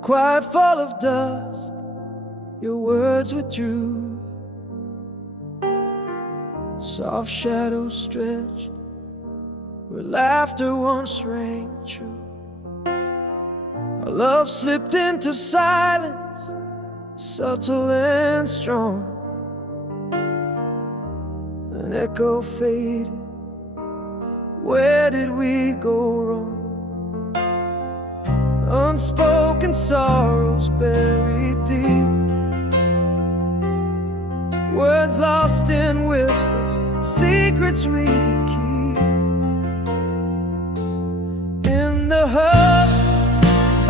quiet fall of dusk, your words withdrew. Soft shadows stretched where laughter once rang true. Our love slipped into silence, subtle and strong. An echo faded. Where did we go wrong? Unspoken sorrows buried deep, words lost in whispers, secrets we keep. In the hush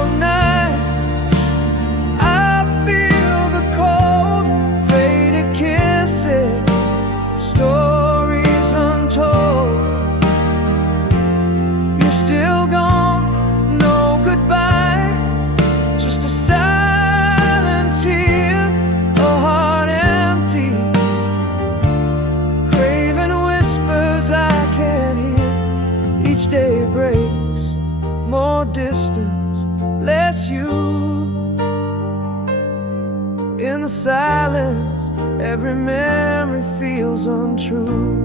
of night, I feel the cold, faded kisses, stories untold. You're still gone, no goodbye, just a silent tear, a heart empty, craving whispers I can't hear. Each day breaks, more distance, less you. In the silence, every memory feels untrue.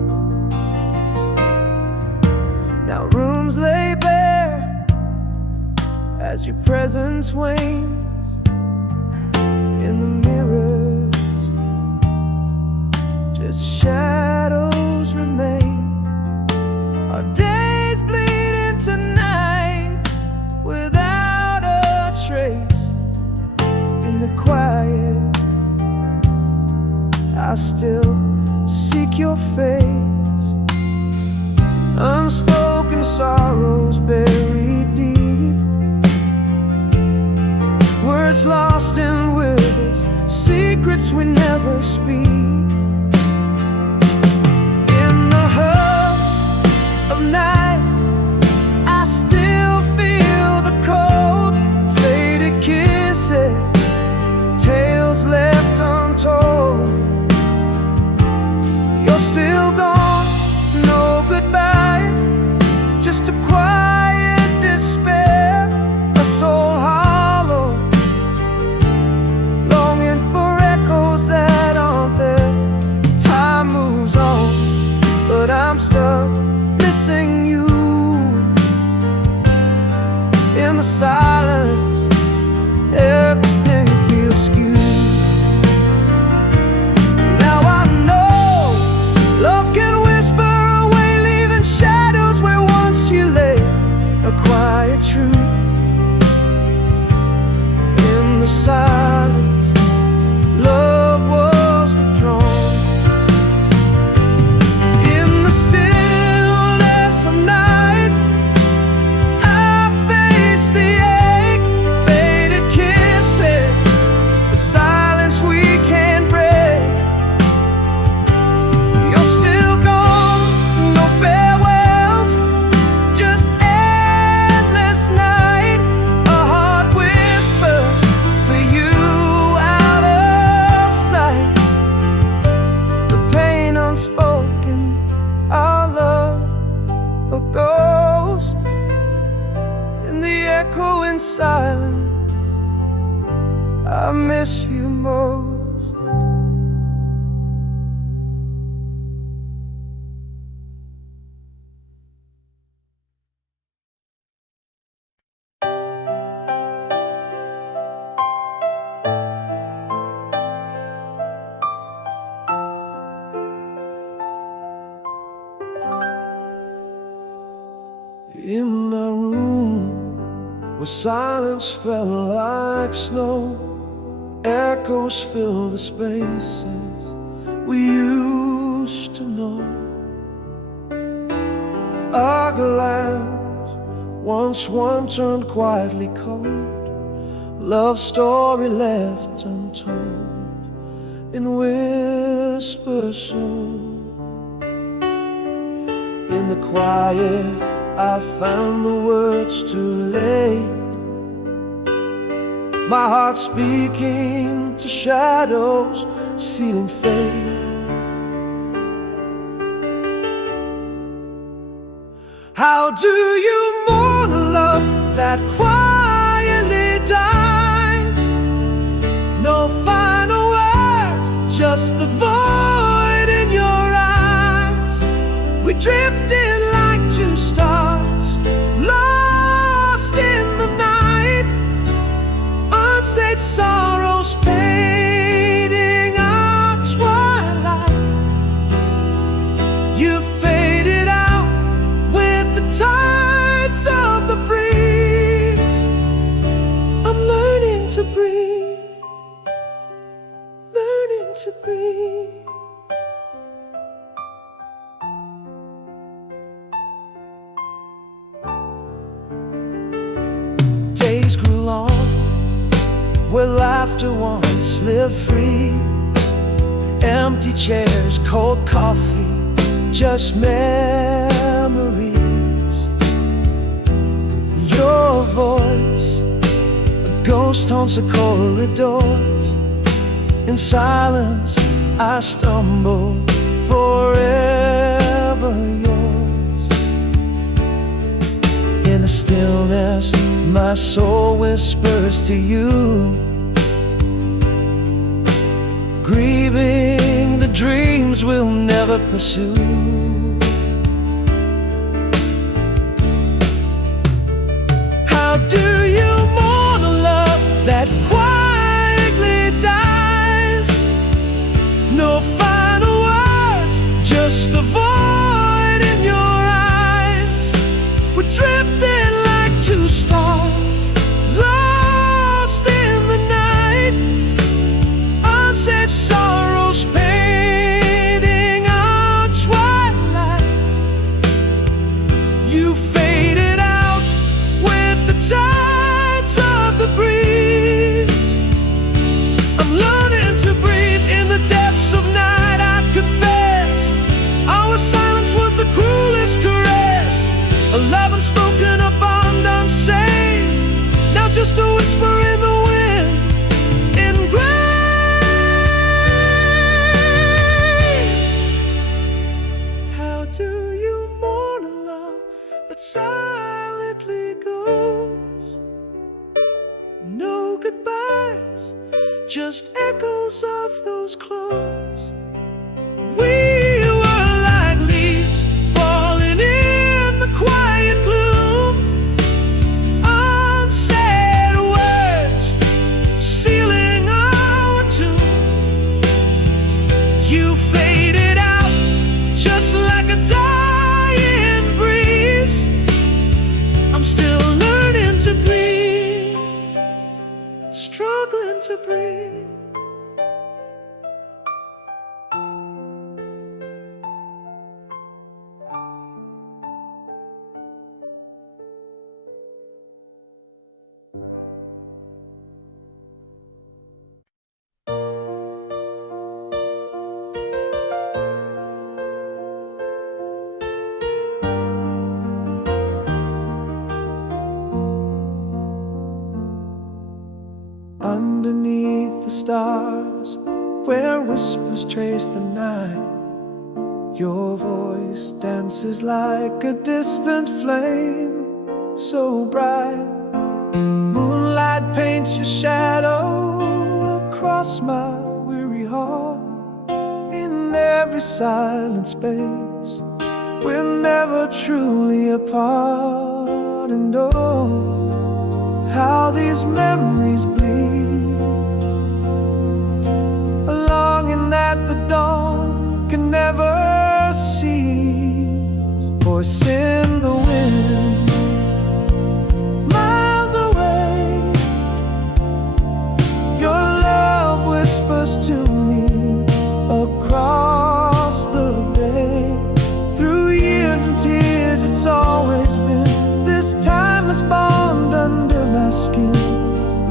Now rooms lay bare as your presence wanes. In the mirrors, just shadows remain. Our days bleed into nights without a trace. In the quiet, I still seek your face. Unspoken sorrows buried deep, words lost in withers, secrets we never speak. In the hush of night, I still feel the cold, faded kisses, tales left untold. You're still gone, no goodbye, just a quiet despair, a soul hollow, longing for echoes that aren't there. Time moves on, but I'm stuck missing you. In the silence, everything feels skewed. Now I know love can whisper away, leaving shadows where once you lay. A quiet truth. In the silence, love was withdrawn. In the stillness of night, I face the ache, faded kisses, the silence we can't break. You're still gone, no farewells, just endless night. A heart whispers for you out of sight. The pain unspoken, our love a ghost. In the echoing silence, I miss you most. In a room where silence fell like snow, echoes fill the spaces we used to know. Our glance, once warm, turned quietly cold. Love story left untold in whispers so. In the quiet, I found the words too late. My heart speaking to shadows, sealing fate. How do you mourn a love that quietly died? just the void in your eyes. We drifted like two stars, lost in the night. Unsaid sorrows painting our twilight. You faded out with the tides of the breeze. I'm learning to breathe, learning to breathe. Days grew long where laughter once lived free. Empty chairs, cold coffee, just memories. Your voice, a ghost haunts the corridors. In silence I stumble, forever yours. In the stillness my soul whispers to you, grieving the dreams we'll never pursue. How do you mourn a love that quietly dies? No final words, just the void in your eyes. We're drifting like two stars, lost in the night. Unsaid sorrows painting our twilight. You faded out with the tides of the breeze. I'm learning to breathe in the depths of night. I confess our silence was the cruelest caress. A love unspoken, a bond unsaved, now just a whisper in the wind, in gray. How do you mourn a love that silently goes? No goodbyes, just echoes of those clothes. We were like leaves falling in the quiet gloom. Unsaid words sealing our tune. You faded out just like a dying breeze. I'm still learning to breathe, struggling to breathe. Underneath the stars, where whispers trace the night, your voice dances like a distant flame, so bright. Moonlight paints your shadow across my weary heart. In every silent space, we're never truly apart. And oh, how these memories bleed, a longing that the dawn can never cease. Voice in the wind, miles away, your love whispers to me across the bay. Through years and tears, it's always been this timeless bond under my skin.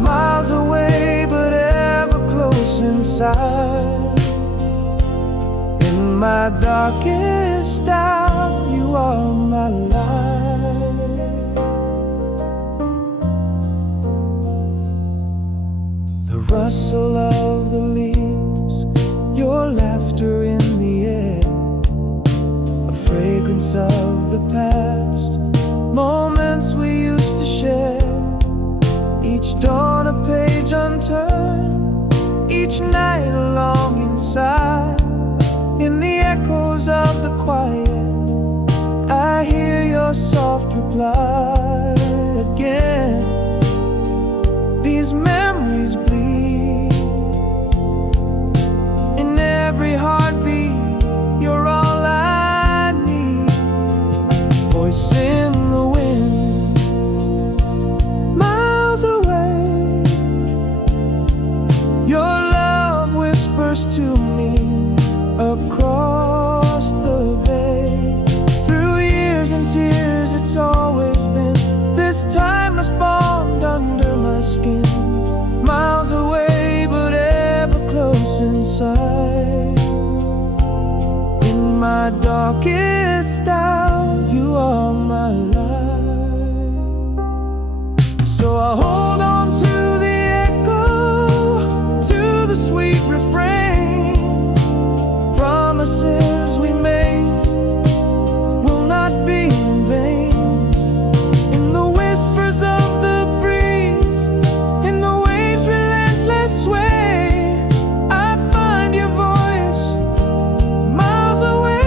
Miles away, but ever close inside. In my darkest hour, you are my light. The rustle of the leaves, your laughter in the air, a fragrance of the past, moments we used to share. Each dawn a page unturned, each night a longing sigh. reply again. These memories bleed in every heartbeat. You're all I need. Voice in the wind, miles away. Your love whispers to me across the bay. Through years and tears, it's always been this timeless bond under my skin. Miles away, but ever close inside. In my darkest hour, you are my light. So I hold on to the echo, to the sweet refrain. Promises we made will not be in vain. In the whispers of the breeze, in the waves' relentless sway, I find your voice miles away.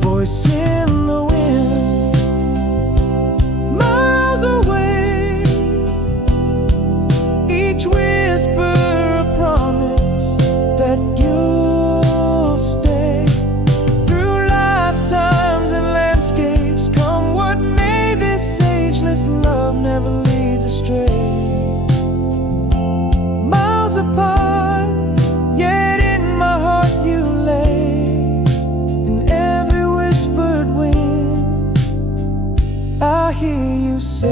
Voice in the wind, miles away. Each whisper a promise that you'll stay. Through lifetimes and landscapes, come what may, this ageless love never leads astray. Miles apart, yet in my heart you lay. In every whispered wind, I hear you say.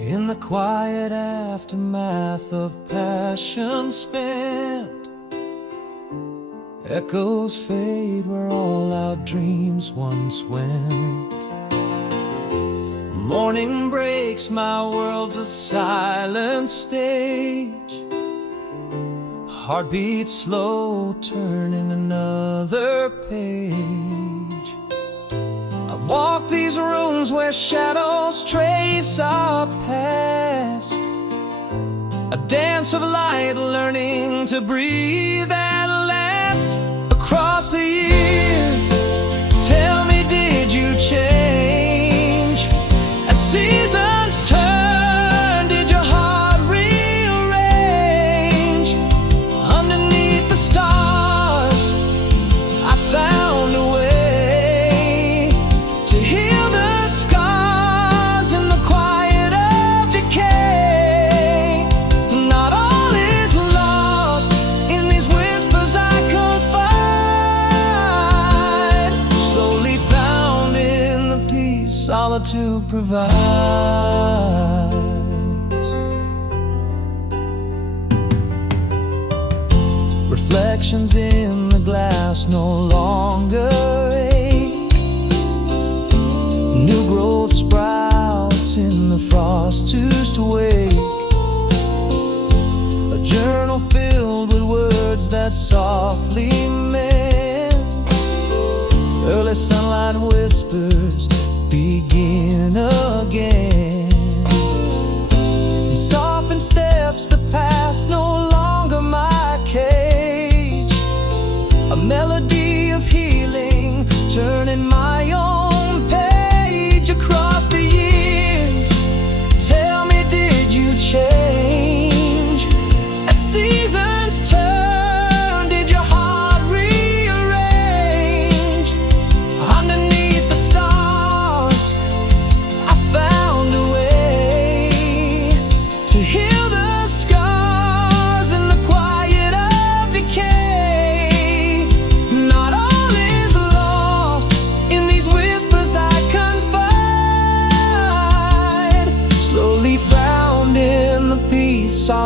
In the quiet aftermath of passion spent, echoes fade where all our dreams once went. Morning breaks, my world's a silent stage. Heartbeat slow, turning another page. I've walked these rooms where shadows trace our past. A dance of light, learning to breathe at last. Across the years, tell me, did you change? As seasons turn, did your heart rearrange? Underneath the stars, I found a way to heal the scars in the quiet of decay. Not all is lost in these whispers I confide. Slowly found in the peace solitude provides. Reflections in the glass no longer ache. New growth sprouts in the frost to wake. A journal filled with words that softly mend. Early sunlight whispers begin again. And softened steps, the past no longer my cage. A melody of healing, turning my own page. Across the years, tell me, did you change? As seasons turn, did your heart rearrange? Underneath the stars,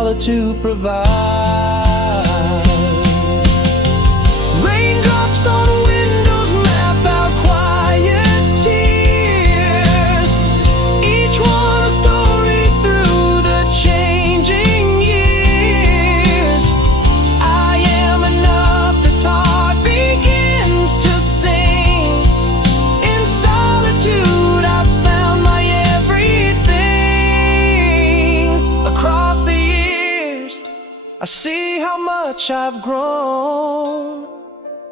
solitude provides. Raindrops on windows map out quiet tears, each one a story through the changing years. I am enough, this heart begins to sing. In solitude I found my everything. Across the years I see how much I've grown.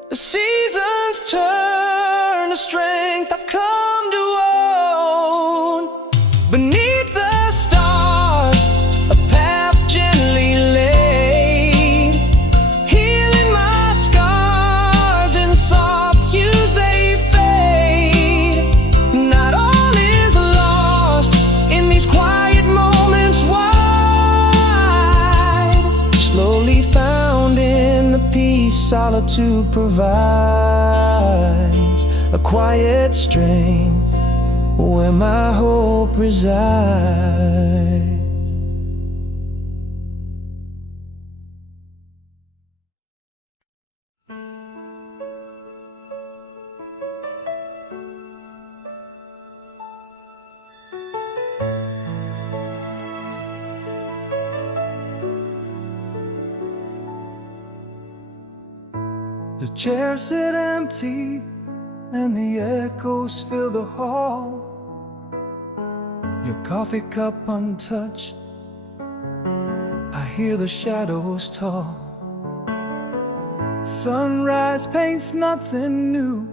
The seasons turn to strength I've come to own. Beneath the stars, a path gently laid, healing my scars in soft hues they fade. Not all is lost in these quiet moments wide, slowly found in the peace solitude provides. A quiet strength where my hope resides. The chairs sit empty and the echoes fill the hall. Your coffee cup untouched, I hear the shadows tall. Sunrise paints nothing new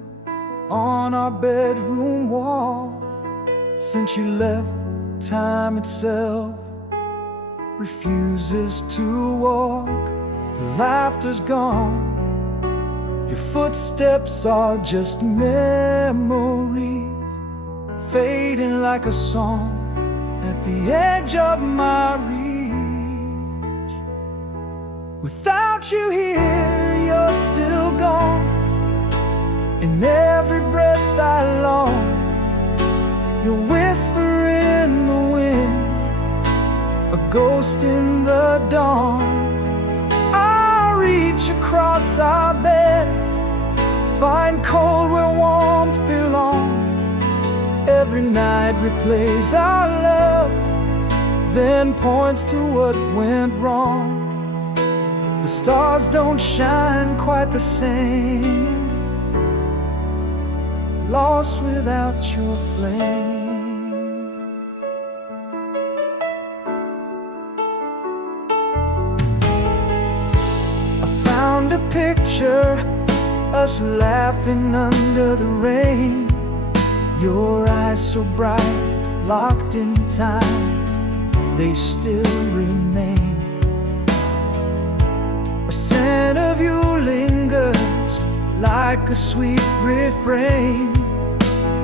on our bedroom wall. Since you left, time itself refuses to walk. The laughter's gone, your footsteps are just memories, fading like a song at the edge of my reach. Without you here, you're still gone. In every breath I long, your whisper in the wind, a ghost in the dawn. I'll reach across our bed, find cold where warmth belongs. Every night replays our love, then points to what went wrong. The stars don't shine quite the same, lost without your flame. I found a picture, us laughing under the rain. Your eyes so bright, locked in time, they still remain. A scent of you lingers like a sweet refrain.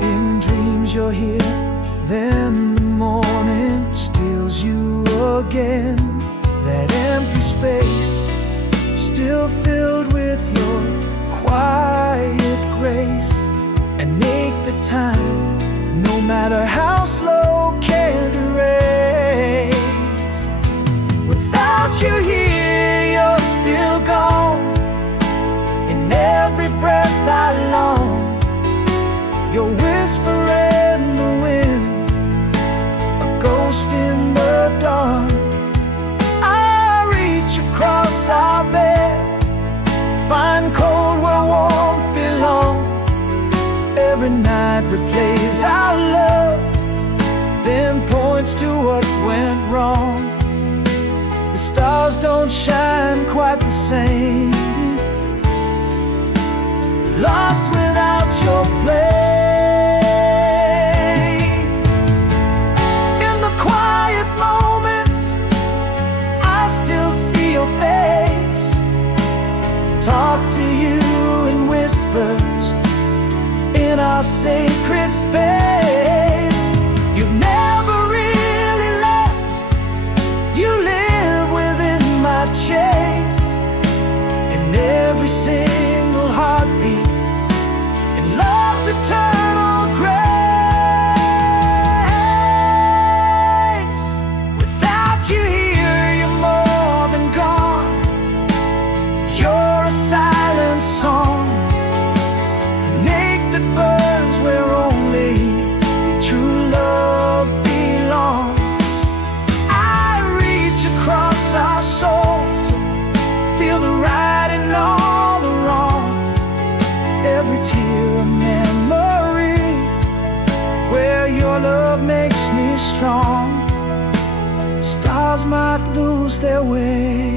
In dreams you're here, then the morning steals you again. That empty space still filled with your quiet grace, and make the time, no matter how slow, can't erase. Without you here, you're still gone. In every breath I long, your whisper in the wind, a ghost in the dawn. I reach across our bed, find cold where warmth belongs. Every night replays our love, then points to what went wrong. The stars don't shine quite the same, lost without your flame. In the quiet moments, I still see your face, talk to you in whispers in our sacred space. You've never really left, you live within my chase. In every single heartbeat, in love's eternal grace. Without you here, you're more stars might lose their way,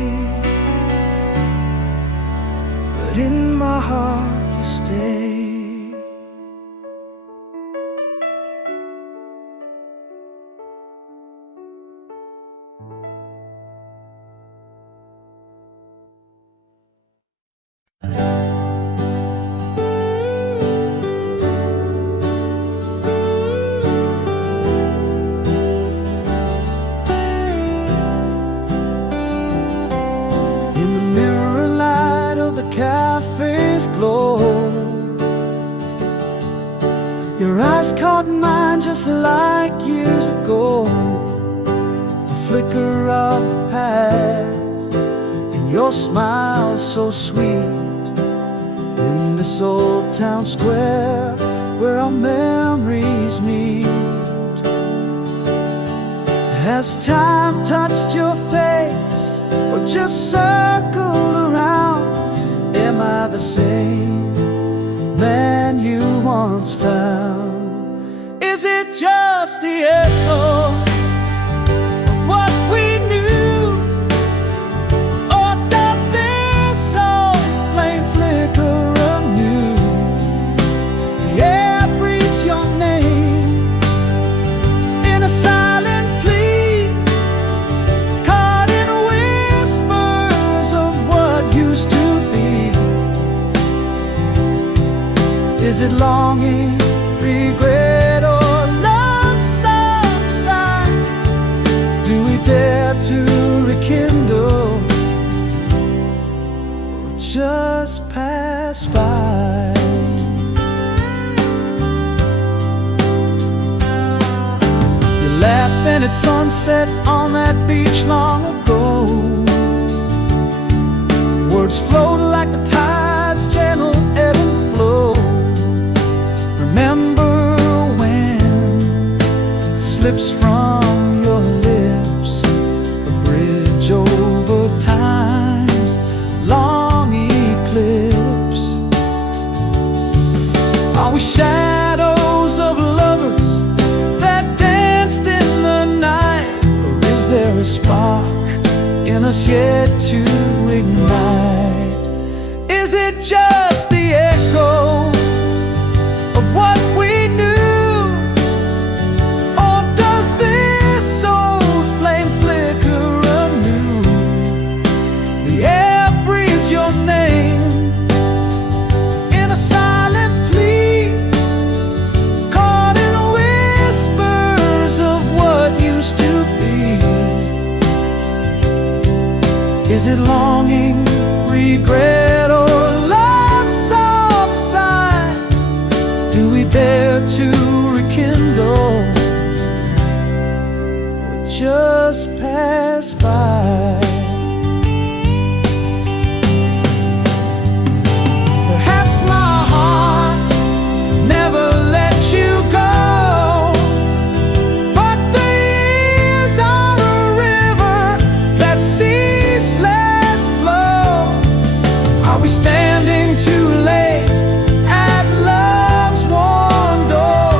but in my heart you stay. Your eyes caught mine just like years ago. A flicker of the past, and your smile so sweet. In this old town square where our memories meet. Has time touched your face or just circled around? Am I the same man you once found? Is it just the echo of what we knew? Or does this old flame flicker anew? The air breathes your name in a silent plea, caught in whispers of what used to be. Is it longing, regret, or love's soft sigh? Do we dare to rekindle, or just pass by? You laughing at sunset on that beach long ago. Words float like the tide's gentle ebb and flow. Remember when slips from your lips, a bridge over time's long eclipse. Are we shadows of lovers that danced in the night? Or is there a spark in us yet to ignite? Is it just the echo of what we knew? Or does this old flame flicker anew? The air breathes your name in a silent plea, caught in whispers of what used to be. Is it longing, regret, or love's soft sigh? Do we dare to rekindle, or just pass by? Perhaps my heart never let you go, but the years are a river that ceaseless flow. Are we standing too late at love's warm door?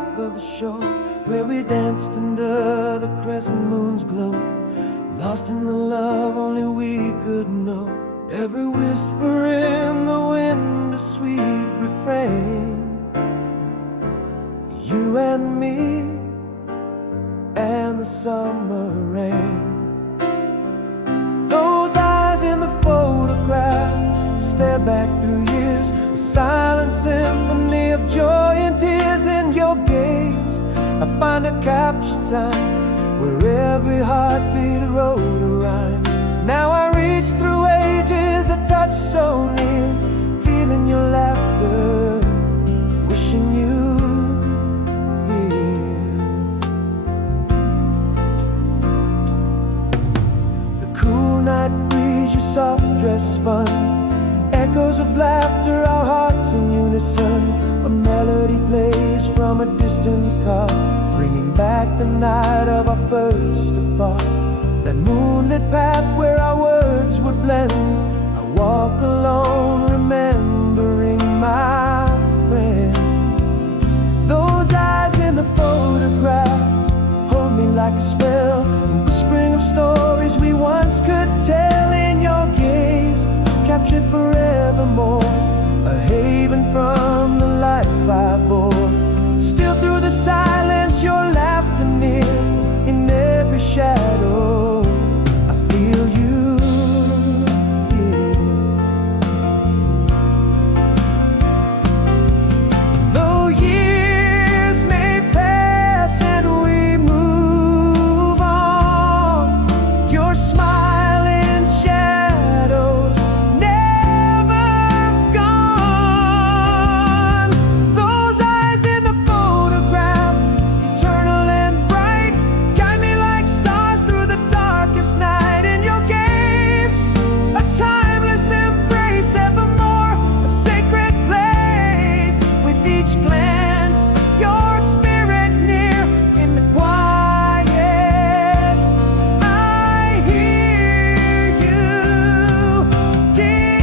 dock of the shore, where we danced under the crescent moon's glow, lost in the love only we could know. Every whisper in the wind, a sweet refrain. You and me and the summer rain. Those eyes in the photograph stare back through years, a silent symphony of joy and tears. In your gaze I find a captured time, where every heartbeat wrote a rhyme. Now I reach through ages, a touch so near, feeling your laughter, wishing you here. The cool night breeze, your soft dress spun, echoes of laughter, our hearts in unison. A melody plays from a distant car, bringing back the night of our first thought. That moonlit path where our words would blend. I walk alone, remembering my friend. Those eyes in the photograph hold me like a spell, whispering of stories we once could tell. In your gaze, captured forevermore, a haven from the life I bore. Still through the silence, your laughter near, in every shadow I feel you here. Though years may pass and we move on, your smiling shadows never gone. Those eyes in the photograph, eternal and bright, guide me like stars through the darkest night. In your gaze, a timeless embrace, evermore a sacred place. With each glance, your spirit near, in the quiet I hear you, dear.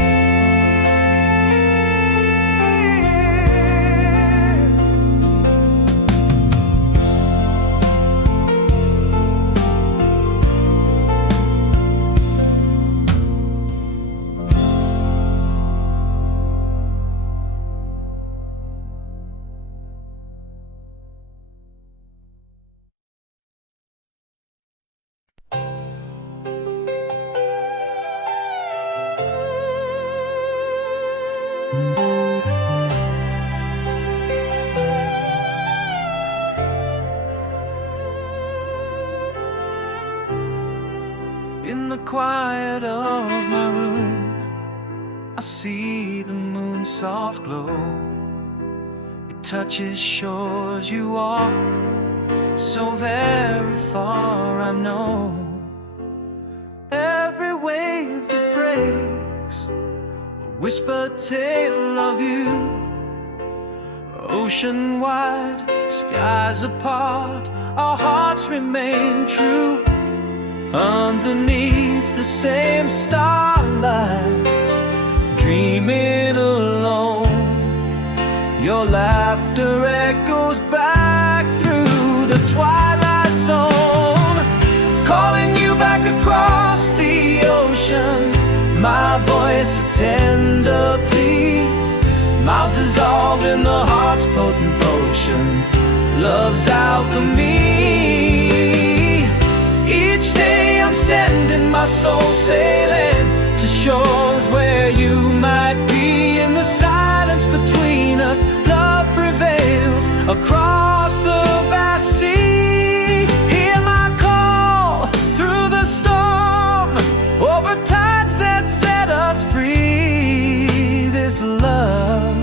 In the quiet of my room, I see the moon's soft glow. It touches shores you walk so very far, I know. Every wave that breaks, a whispered tale of you. Ocean wide, skies apart, our hearts remain true. Underneath the same starlight, dreaming alone, your laughter echoes back through the twilight zone. Calling you back across the ocean, my voice a tender plea. Miles dissolved in the heart's potent potion, love's alchemy. Each day I'm sending my soul sailing to shores where you might be. In the silence between us, love prevails across the vast sea. Hear my call through the storm, over tides that set us free. This love,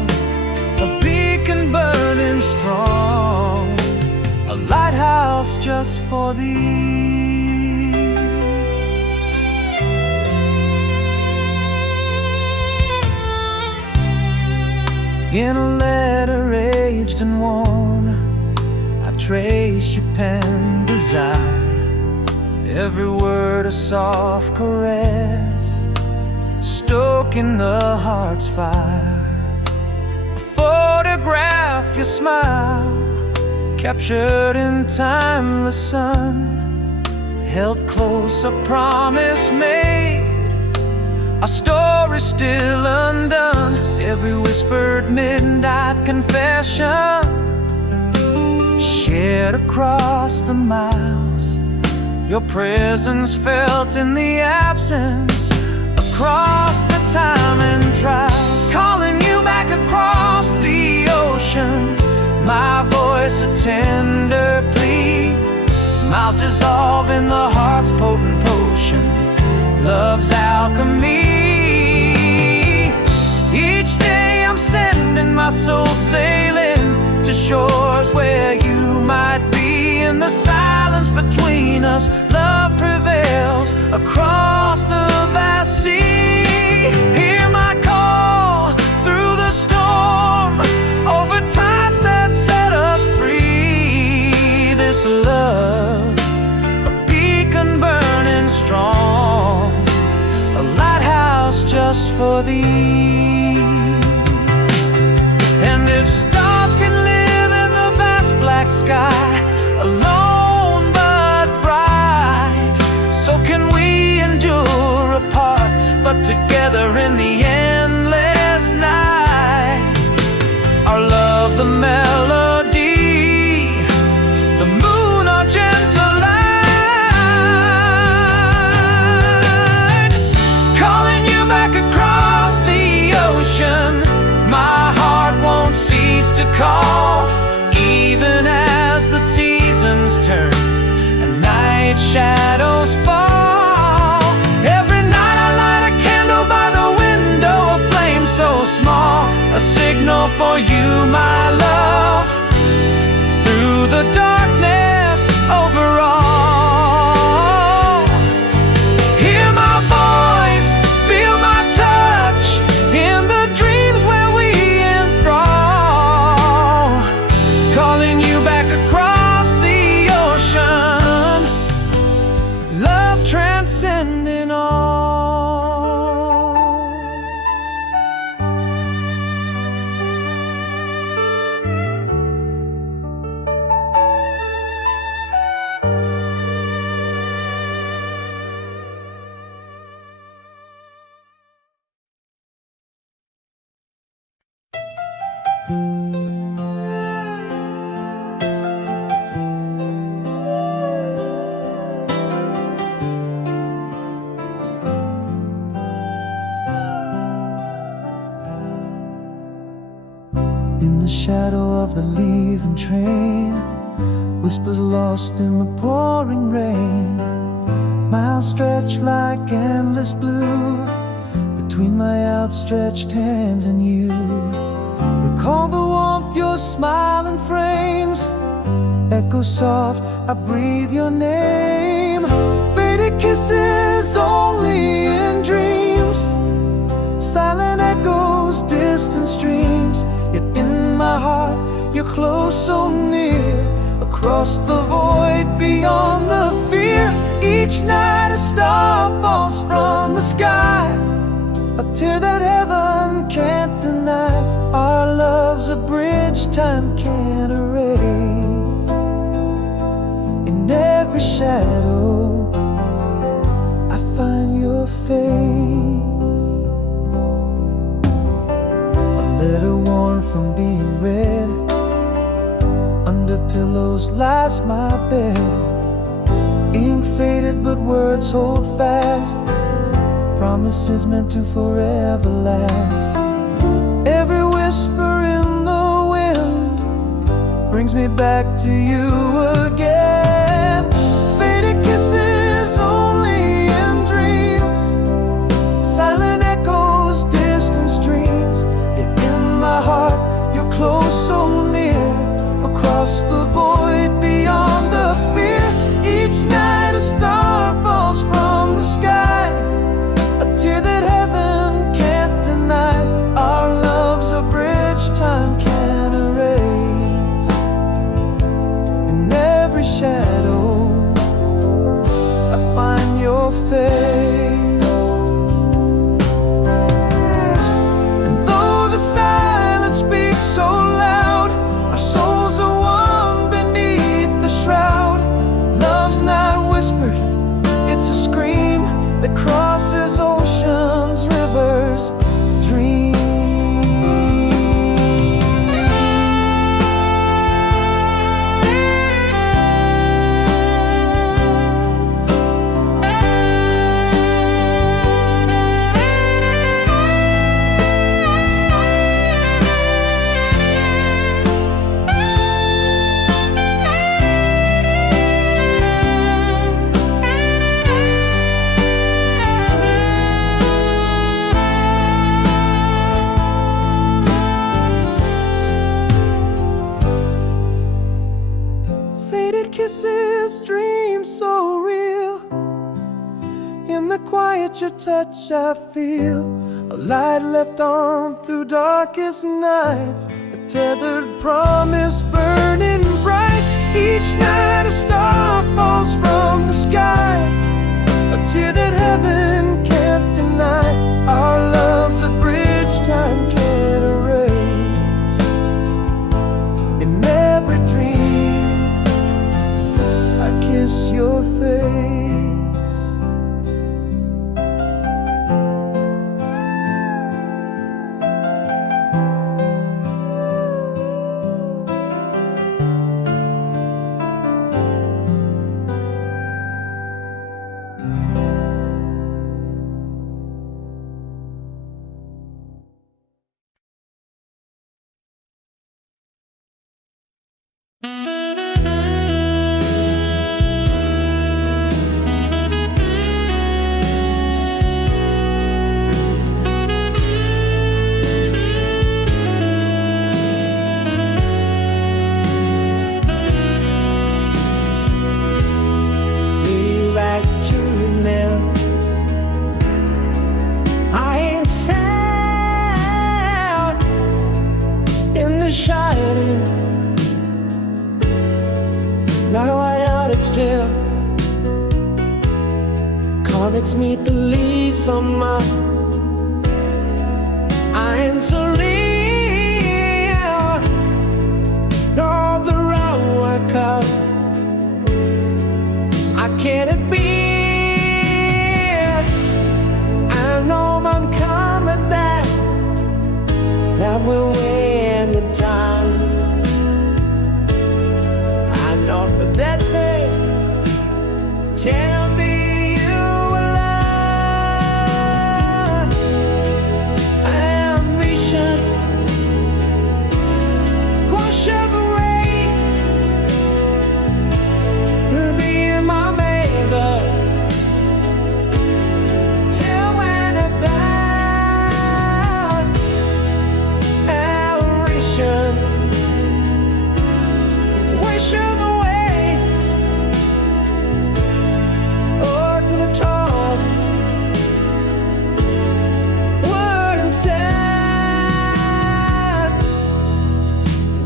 a beacon burning strong, a lighthouse just for thee. In a letter aged and worn, I trace your pen desire. Every word a soft caress, stoking the heart's fire. I photograph your smile captured in time the sun, held close a promise made, our story still undone. Every whispered midnight confession shared across the miles, your presence felt in the absence, across the time and trials, calling you back across the ocean. My voice a tender plea, miles dissolve in the heart's potent potion, love's alchemy. Each day I'm sending my soul sailing to shores where you might be. In the silence between us, love prevails across the vast sea. Hear my call through the storm, over tides that set us free. This love, a beacon burning strong, a lighthouse just for thee. And if stars can live in the vast black sky, alone but bright, so can we endure apart, but together in the endless night. Our love, the melody, the moon, our gentle light, calling you back across the ocean. My heart won't cease to call, even as the seasons turn and night shadows fall. Every night I light a candle by the window, a flame so small, a signal for you, my love, through the darkness overall. Hear my voice, feel my touch, in the dreams where we enthrall, calling you back across the ocean, love transcending all. In the shadow of the leaving train, whispers lost in the pouring rain, miles stretch like endless blue between my outstretched hands and you. Recall the warmth your smiling frames, echo soft, I breathe your name. Faded kisses only in dreams, silent echoes, distant streams. Yet in my heart, you're close, so near, across the void, beyond the fear. Each night a star falls from the sky, a tear that heaven can't deny. Our love's a bridge time can't erase. In every shadow, I find your face. Letter worn from being read, under pillows lies my bed. Ink faded but words hold fast, promises meant to forever last. Every whisper in the wind brings me back to you again. Faded kisses only in dreams, silent echoes, distant streams. My heart, you're close, so near, across the void, beyond the fear. Each night a star falls from the sky, a tear that heaven can't deny. Our love's a bridge time can't erase. In every shadow, I find your face. And though the silence speaks so loud, our souls are one kisses, dreams so real. In the quiet your touch I feel, a light left on through darkest nights, a tethered promise burning bright. Each night a star falls from the sky, a tear that heaven can't deny. Our love's a bridge time can't erase. In every dream I kiss your face. Now I out it still. Comets meet the leaves on my. I am so real. No, the road I come. I can't be. I know I'm coming back. That will win the time. But that's it. Tell me you will love. Ambition wash away. Will be in my neighbor. Tell when about ambition. Wish away.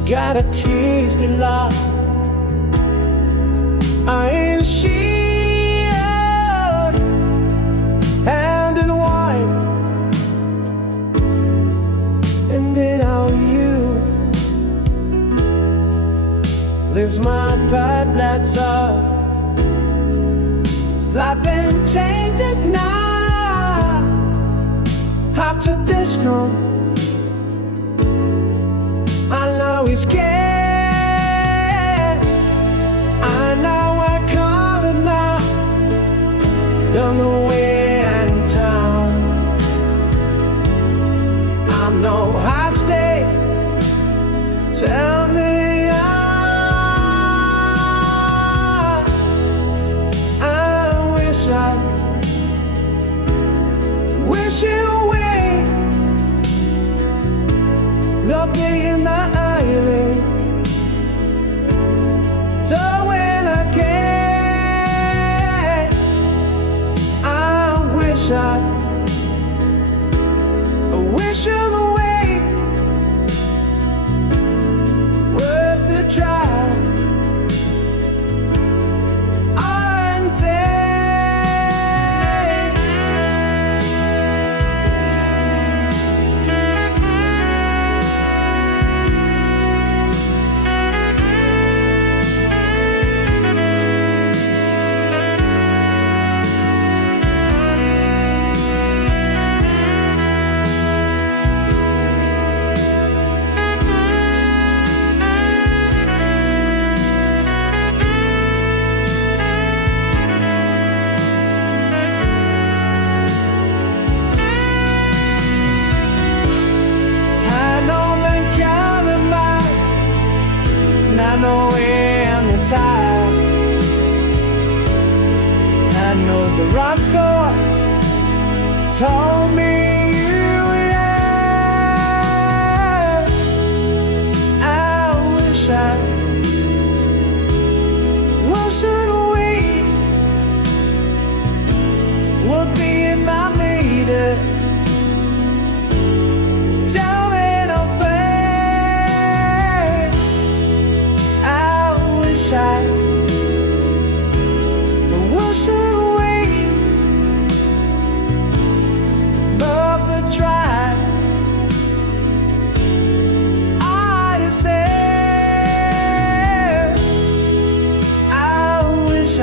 Gotta tease me, love. I ain't shield, hand in wine, and then how you lives my path, that's up. I've been tainted now. After this come, I know he's scared. I know I call it now. Don't know where in town. I know I'd stay. Tell me I wish it away. They'll be in the island. So when I can, I wish it away. Worth the try. I'm saying. Nowhere in the tide. I know the rock score told me you were. I wish I washes away will be in my meter. Tell me no fair. I wish I wash away above the dry. I say I wish I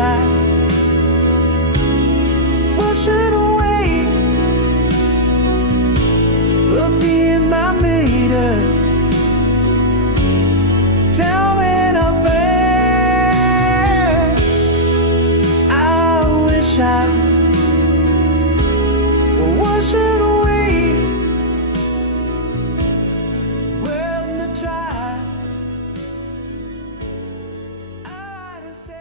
wash it away will be in my meter. Tell me no fair. I wish I will wash it away. Well, to try. I say.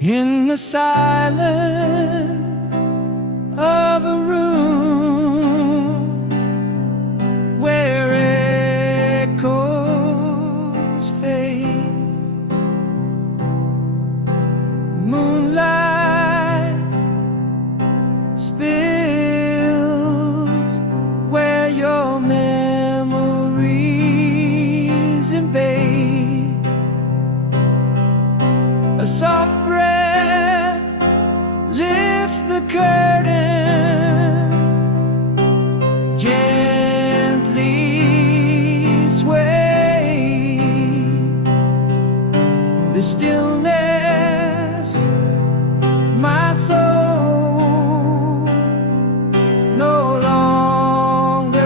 In the silence of a room where echoes fade, moonlight spills where your memories invade. A soft breath lifts the curtain, gently sway the stillness, my soul no longer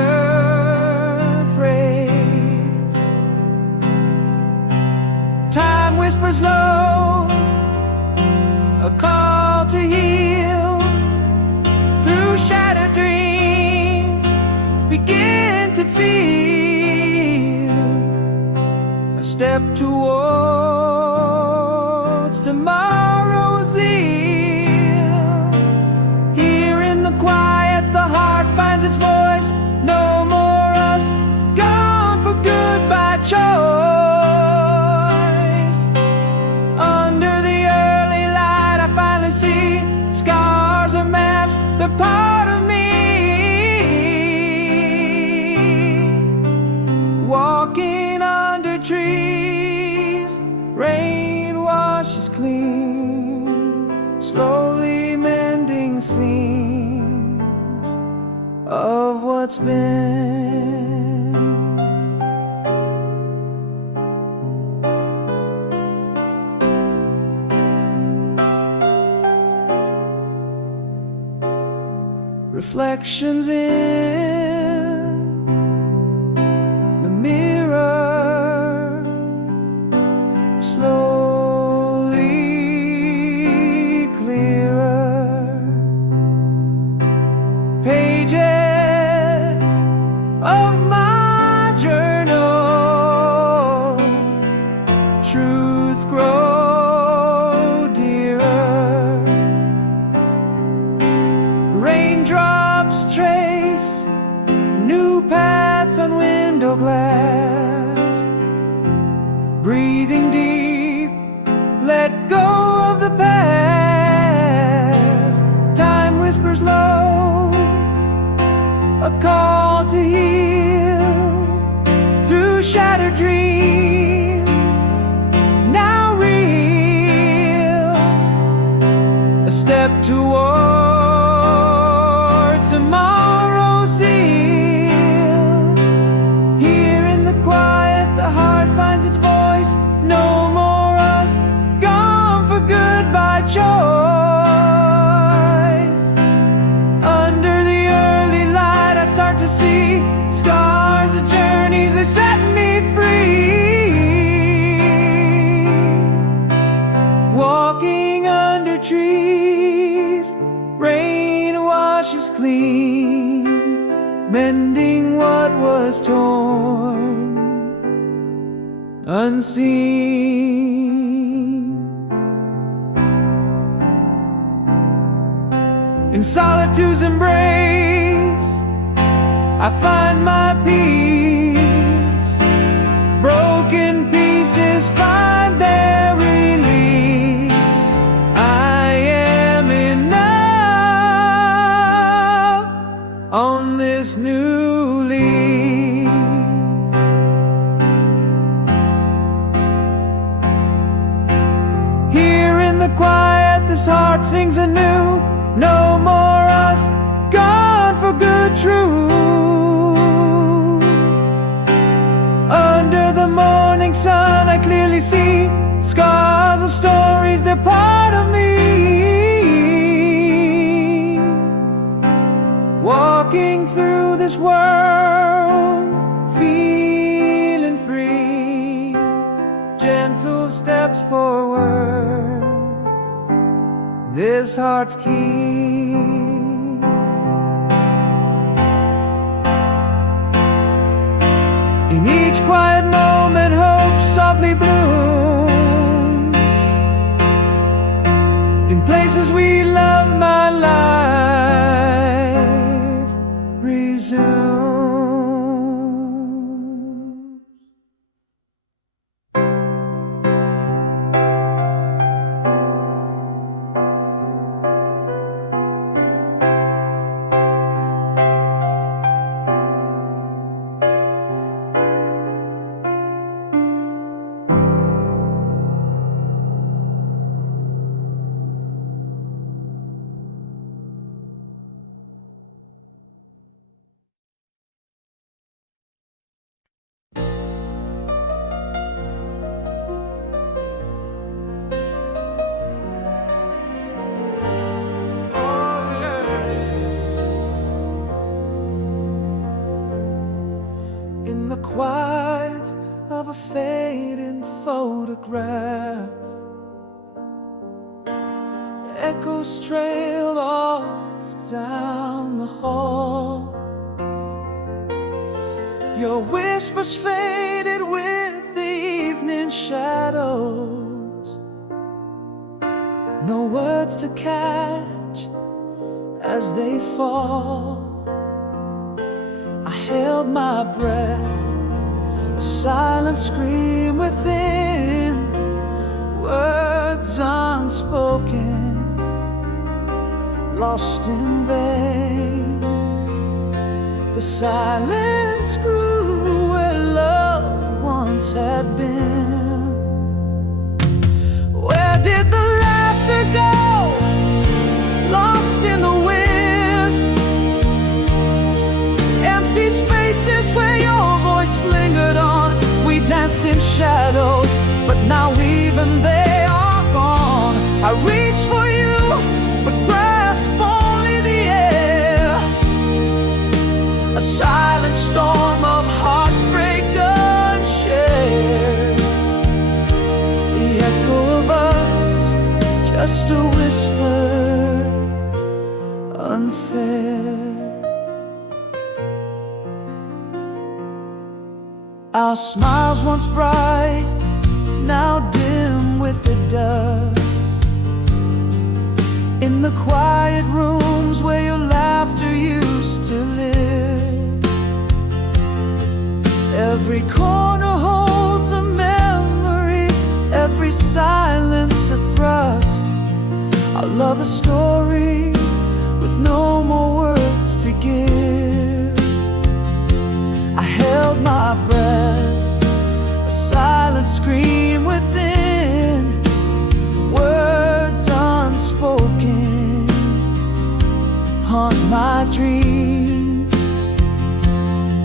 afraid. Time whispers low, a call to heal. Through shattered dreams begin to feel a step towards tomorrow's zeal. Here in the quiet the heart finds its voice. No more us, gone for good by choice. Under the early light I finally see scars or maps, they're part of me. Walking under trees, rain washes clean, slowly mending seams of what's been. Reflections in the mirror, slowly clearer. Pages of my journal, truths grow dearer. Raindrops trace new paths on window glass. Breathing deep, let go of the past. Time whispers low, a call to heal. Through shattered dreams, now real, a step towards tomorrow's zeal. Here in the quiet the heart finds its voice. No more us, gone for good by choice. Under the early light I start to see scars of journeys, they set me free. mending what was torn, unseen. In solitude's embrace, I find my peace. Broken pieces find their release. I am enough on this new leaf. Here in the quiet, this heart sings anew. No more us, gone for good, true. Under the morning sun, I clearly see scars and stories, they're part of me. Walking through this world, feeling free. Gentle steps forward, this heart's key. In each quiet moment, hope softly blooms. In places we love, my life resumes. In the quiet of a fading photograph, echoes trail off down the hall. Your whispers faded with the evening shadows. No words to catch as they fall. I held my breath, a silent scream within, words unspoken, lost in vain. The silence grew where love once had been. Where did the laughter go? Lost in the wind. Empty spaces where your voice lingered on. We danced in shadows, but now even they are gone. I reach for you, but grasp only the air. A silent storm of heartbreak unshared. The echo of us, just a whisper, unfair. Our smiles once bright, now dim with the dust. In the quiet rooms where your laughter used to live, every corner holds a memory, every silence a thrust. Our love a story with no more words to give. I held my breath, a silent scream within, words unspoken haunt my dreams.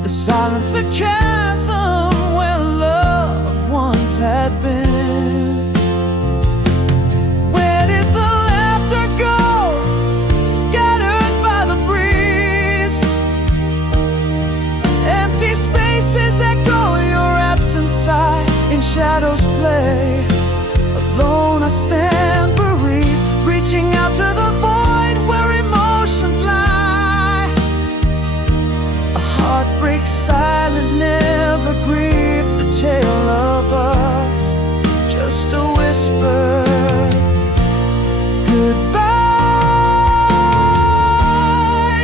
The silence a chasm where love once had been. Where did the laughter go? Scattered by the breeze. Empty spaces echo your absence sigh. In shadows play, alone I stand bereaved, reaching out to the void where emotions lie. A break silent, never grieve the tale of us. Just a whisper, goodbye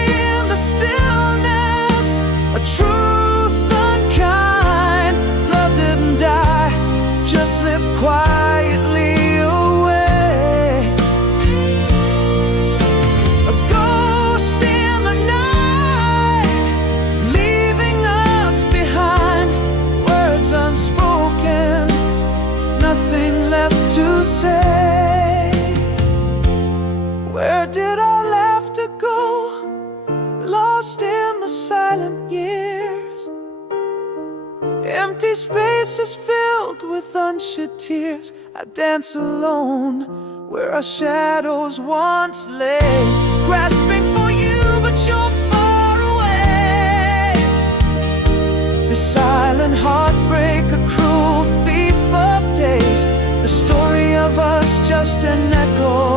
in the stillness, a truth unkind. Love didn't die, just slipped quietly away. A ghost in the night, leaving us behind. Words unspoken, nothing left to say. Where did our laughter go? Lost in the silent years. Empty spaces filled with unshed tears. I dance alone where our shadows once lay, grasping for you, but you're far away. The silent heartbreak, a cruel thief of days. The story of us just an echo.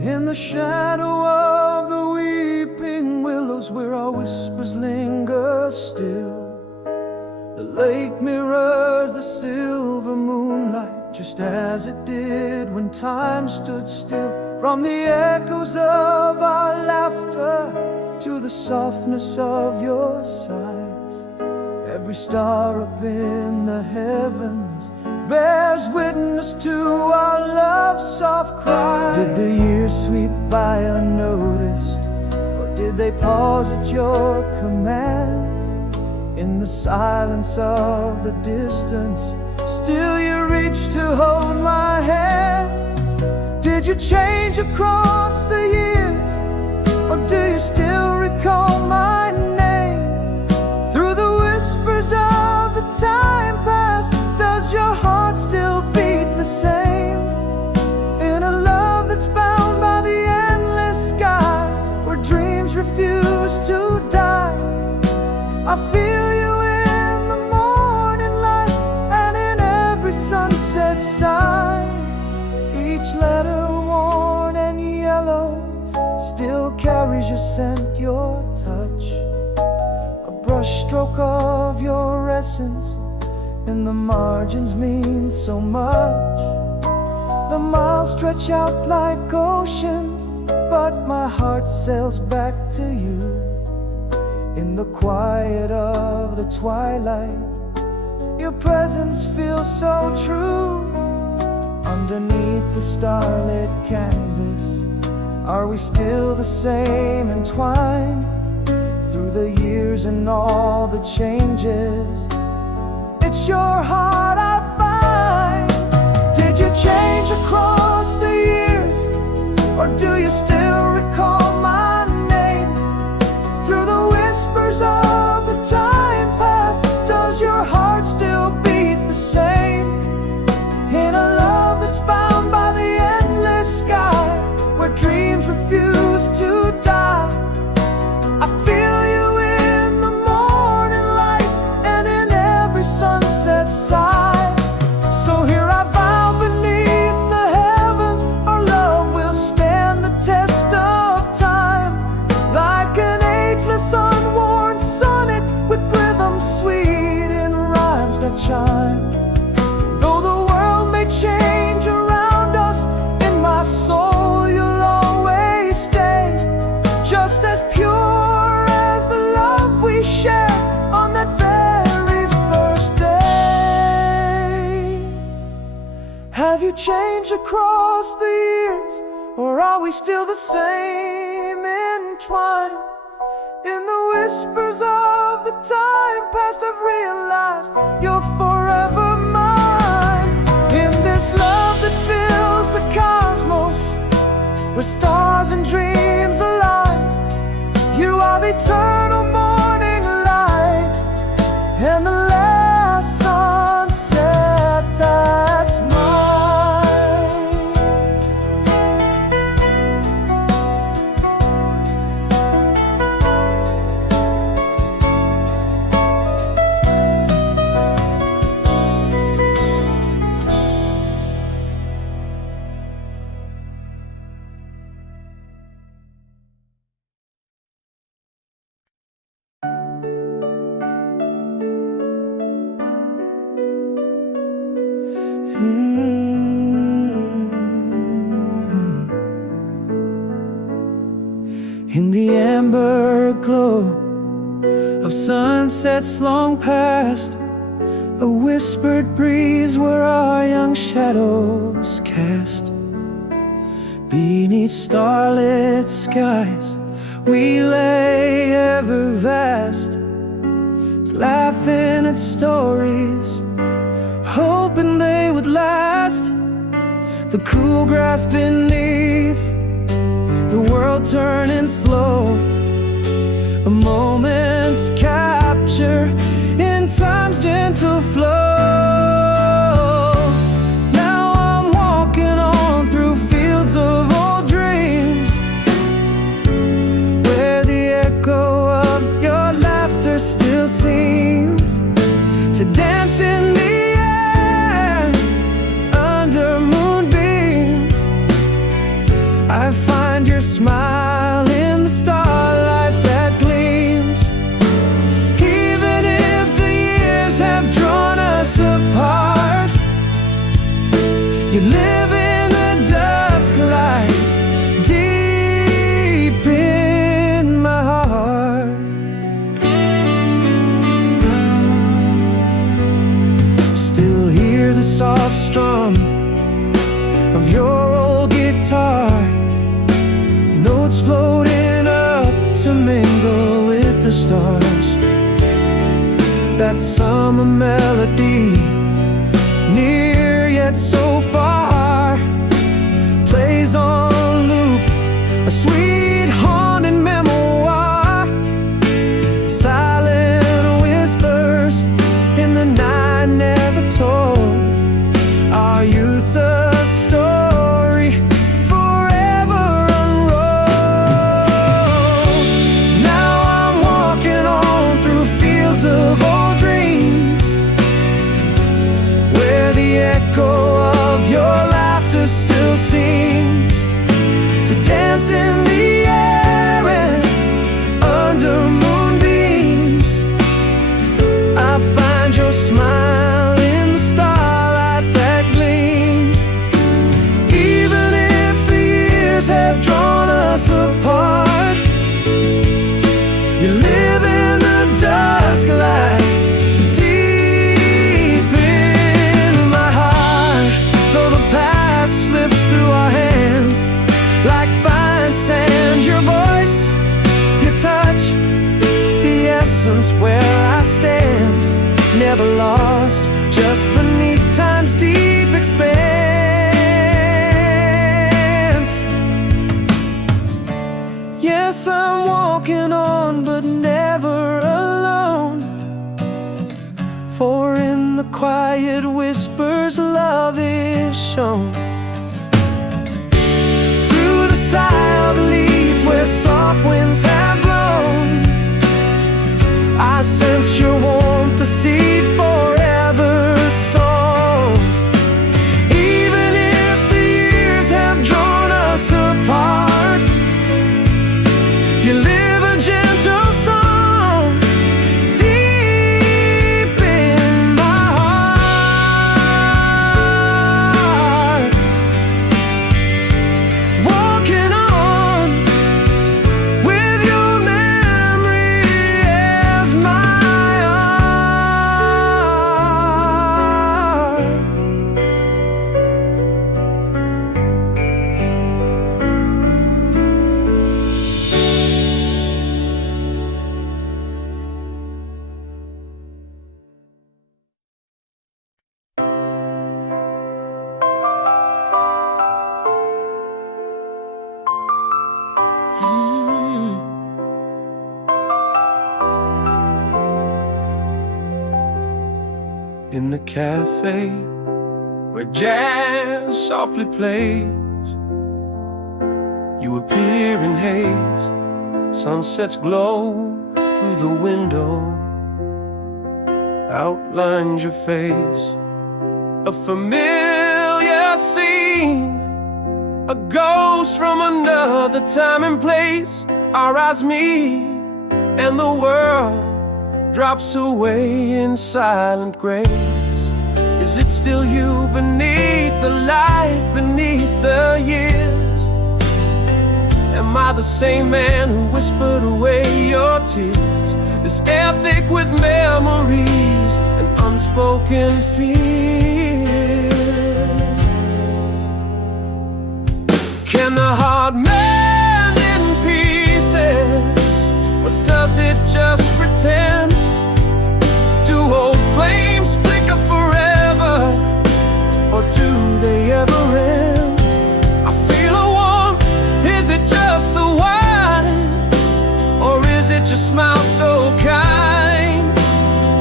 In the shadow of the weeping willows, where our whispers linger still, the lake mirrors the silver moonlight, just as it did when time stood still. From the echoes of our laughter to the softness of your sighs, every star up in the heavens bears witness to our love's soft cry. Did the years sweep by unnoticed, or did they pause at your command? In the silence of the distance, still you reach to hold my hand. Did you change across the years, or do you still recall my name? Through the whispers of the time past, does your heart still beat the same? In a love that's bound by the endless sky, where dreams refuse to die, I feel you in the morning light and in every sunset sign. Each letter worn and yellow still carries your scent, your touch, a brushstroke of your essence. And the margins mean so much. The miles stretch out like oceans, but my heart sails back to you. In the quiet of the twilight, your presence feels so true. Underneath the starlit canvas, are we still the same, entwined through the years and all the changes? It's your heart I find. Did you change across the years, or do you still recall my name? Through the whispers of the time past, does your heart still beat the same? In a love that's bound by the endless sky, where dreams refuse to die, I feel you in the morning light and in every sunset side. So here I vow beneath the heavens, our love will stand the test of time, like an ageless unworn sonnet with rhythm sweet in rhymes that chime. Though the world may change around us, in my soul you'll always stay, just as pure as the love we shared on that very first day. Have you changed across the years, or are we still the same, entwined? In the whispers of the time past, I've realized you're forever mine. In this love that fills the cosmos, where stars and dreams align. You are the eternal morning light, and the last sunset that's in the amber glow of sunsets long past, a whispered breeze where our young shadows cast. Beneath starlit skies we lay ever vast, laughing at stories, hoping they would last. The cool grass beneath, the world turning slow, a moment's capture in time's gentle flow. Now I'm walking on through fields of old dreams, where the echo of your laughter still seems to dance in the air under moonbeams. I find your smile in the starlight that gleams. Even if the years have drawn us apart, you live in the dusk light deep in my heart. Still hear the soft strum of your old guitar, notes floating up to mingle with the stars. That summer melody, near yet so far, plays on loop, a sweet haunted memoir. Silent whispers in the night never told, our youth's a story forever unrolled. Now I'm walking on through fields of old dreams, where the echo of your laughter still seems to dance in the air and under moonbeams. I find your smile in the starlight that gleams. Even if the years have drawn us apart, you live in the dusk light deep in my heart. Though the past slips through our hands like fine sand, your voice, your touch, the essence where I stand, never lost, just beneath time's deep expanse. Yes, I'm walking on, but never alone, for in the quiet whispers love is shown. Through the sigh of leaves where soft winds have blown, I sense your warmth, the seed forever sown. Even if the years have drawn us apart, you live a gentle song deep in my heart. in the cafe where jazz softly plays. You appear in haze, sunsets glow through the window, outlines your face. A familiar scene, a ghost from another time and place. Our eyes meet and the world drops away in silent grace. Is it still you beneath the light, beneath the years? Am I the same man who whispered away your tears? This air thick with memories and unspoken fear. Can the heart mend in pieces, or does it just pretend? Do old flames flicker forever, or do they ever end? I feel a warmth, is it just the wine, or is it your smile so kind?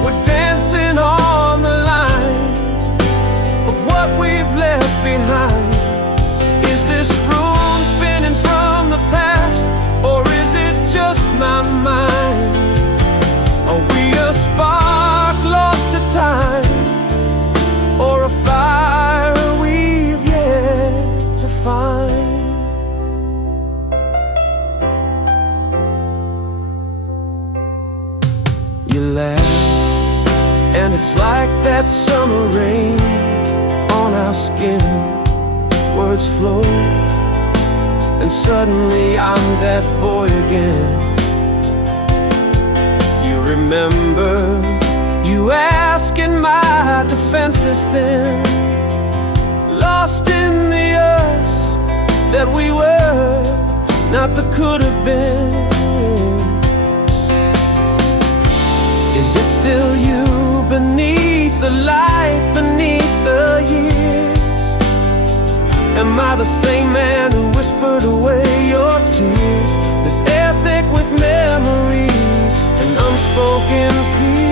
We're dancing on the lines of what we've left behind. Is this room spinning from the past, or is it just my mind? Are we a spark lost to time, or a fire we've yet to find? You laugh, and it's like that summer rain on our skin. Words flow, and suddenly I'm that boy again. You remember, you ask, and my defenses thin, lost in the us that we were, not the could have been. Is it still you beneath the light, beneath the years? Am I the same man who whispered away your tears? This air thick with memories and unspoken fears.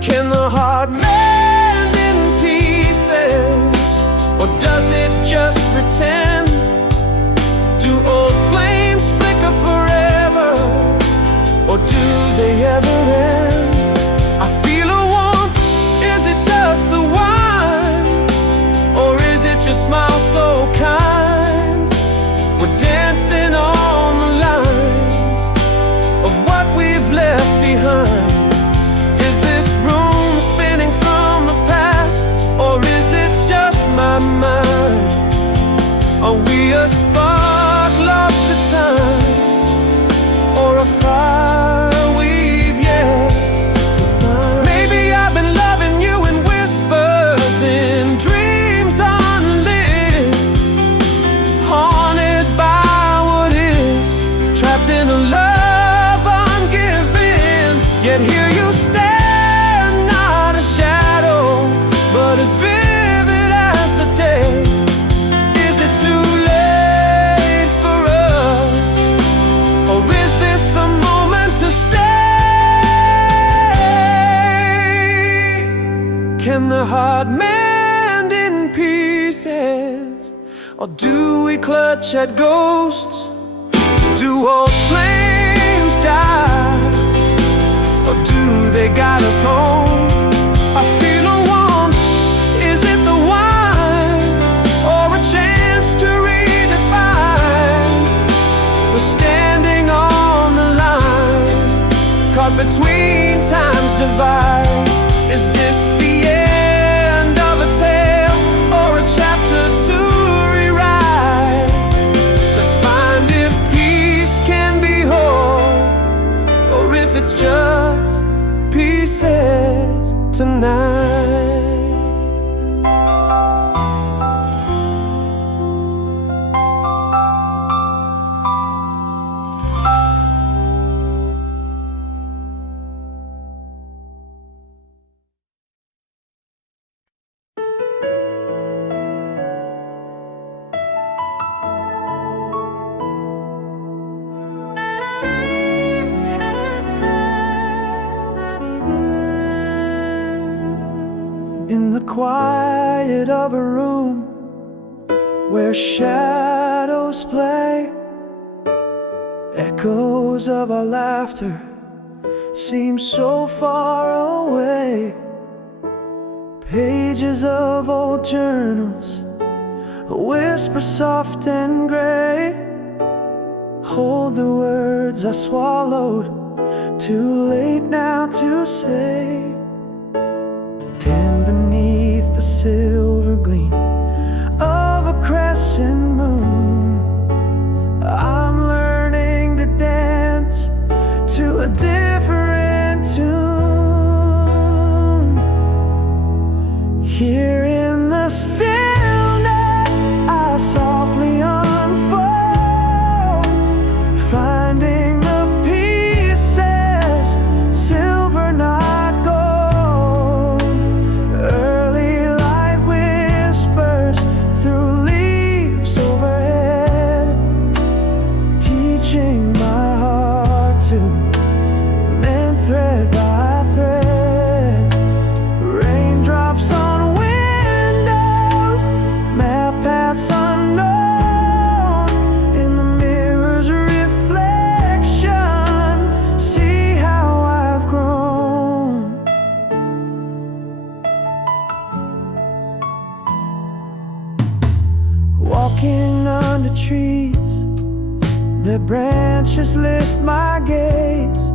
Can the heart mend in pieces, or does it just pretend? Do old flames flicker forever, or do they ever end? I feel a warmth, is it just the wine, or is it your smile so kind? We're dancing on the lines of what we've left behind. Is this room spinning from the past, or is it just my mind? Are we a spark lost to time, or a fire we've yet to find? Maybe I've been loving you in whispers, in dreams unlit, haunted by what is, trapped in a love ungiven. Yet here you stand, not a shadow, but as vivid as the day. Is it too late for us, or is this the moment to stay? Can the heart mend in pieces, or do we clutch at ghosts? Do old flames die, or do they guide us home? I feel a warmth, is it the wine, or a chance to redefine? We're standing on the line, caught between time's divide. Is this the end of a tale, or a chapter to rewrite? Let's find if peace can be whole, or if it's just pieces. of a room where shadows play. Echoes of our laughter seem so far away. Pages of old journals, a whisper soft and gray. Hold the words I swallowed, too late now to say. And beneath the silver gleam of a crescent moon, I'm learning to dance to a different tune. Here in the stillness, I softly unfold, finding the pieces, silver not gold. Early light whispers through leaves overhead, teaching my heart to mend thread by thread. Raindrops on windows, map paths unknown. In the mirror's reflection, see how I've grown. Walking under trees, their branches lift my gaze.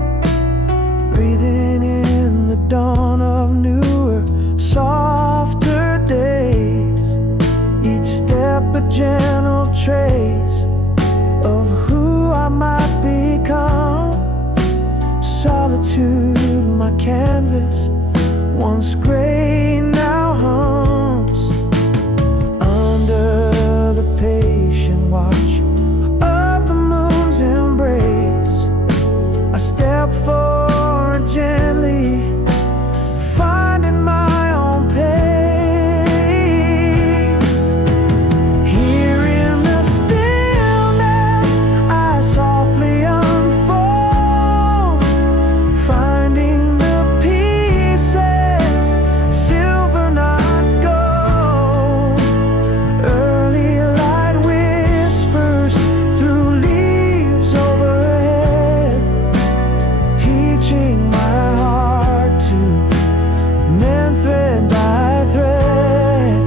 Breathing in the dawn of newer, softer days. Each step a gentle trace of who I might become. Solitude, my canvas, once gray now hums. Under the patient watch of the moon's embrace, I step forward gently, finding my own pace. Here in the stillness, I softly unfold, finding the pieces, silver not gold. Early light whispers through leaves overhead, teaching my heart to mend thread by thread.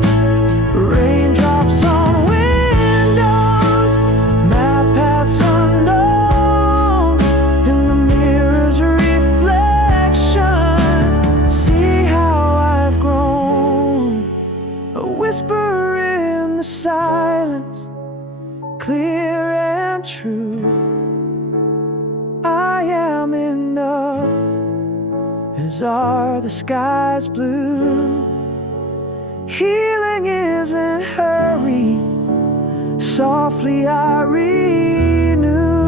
Raindrops on windows, map paths unknown. In the mirror's reflection, see how I've grown. A whisper in the silence, clear and true. I am enough, as are the skies blue. Healing isn't hurry, softly I renew.